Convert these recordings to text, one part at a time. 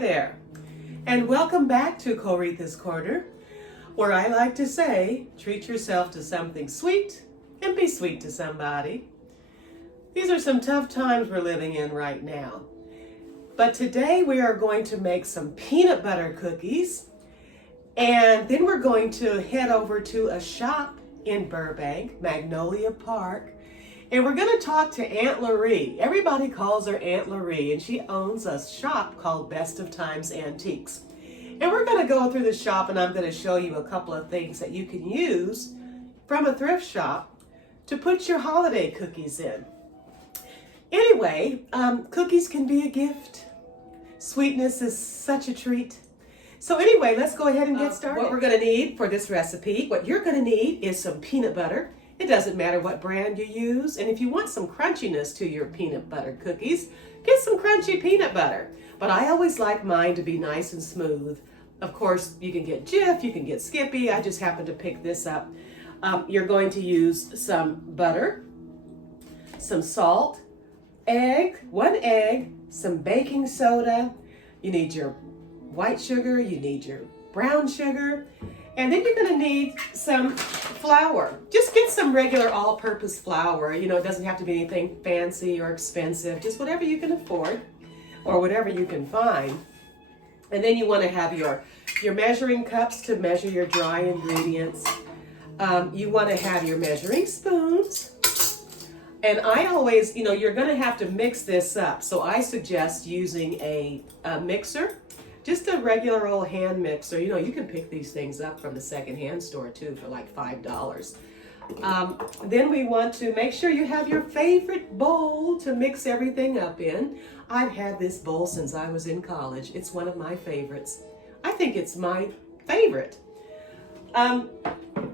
there, and welcome back to Coretha's Corner, where I like to say, treat yourself to something sweet and be sweet to somebody. These are some tough times we're living in right now. But today we are going to make some peanut butter cookies, and then we're going to head over to a shop in Burbank, Magnolia Park, and we're going to talk to Aunt Larie. Everybody calls her Aunt Larie, and she owns a shop called Best of Times Antiques. And we're going to go through the shop, and I'm going to show you a couple of things that you can use from a thrift shop to put your holiday cookies in. Anyway, cookies can be a gift. Sweetness is such a treat. So anyway, let's go ahead and get started. What we're going to need for this recipe, what you're going to need is some peanut butter. It doesn't matter what brand you use. And if you want some crunchiness to your peanut butter cookies, get some crunchy peanut butter. But I always like mine to be nice and smooth. Of course, you can get Jif, you can get Skippy. I just happened to pick this up. You're going to use some butter, some salt, one egg, some baking soda. You need your white sugar, you need your brown sugar, and then you're going to need some flour. Just get some regular all-purpose flour. You know, it doesn't have to be anything fancy or expensive, just whatever you can afford or whatever you can find. And then you want to have your measuring cups to measure your dry ingredients. You want to have your measuring spoons. And I always, you know, you're going to have to mix this up. So I suggest using a mixer. Just a regular old hand mixer. You know, you can pick these things up from the secondhand store too for like $5. Then we want to make sure you have your favorite bowl to mix everything up in. I've had this bowl since I was in college. It's one of my favorites. I think it's my favorite. And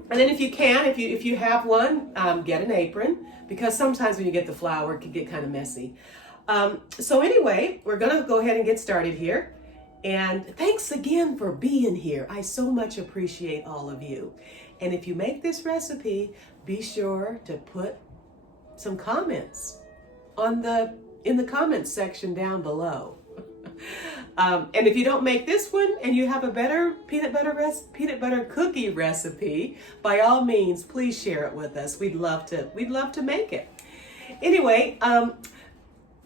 then if you can, if you have one, get an apron, because sometimes when you get the flour, it can get kind of messy. So anyway, we're gonna go ahead and get started here. And thanks again for being here. I so much appreciate all of you. And if you make this recipe, be sure to put some comments in the comments section down below. And if you don't make this one and you have a better peanut butter cookie recipe, by all means, please share it with us. We'd love to make it. Anyway,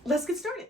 let's get started.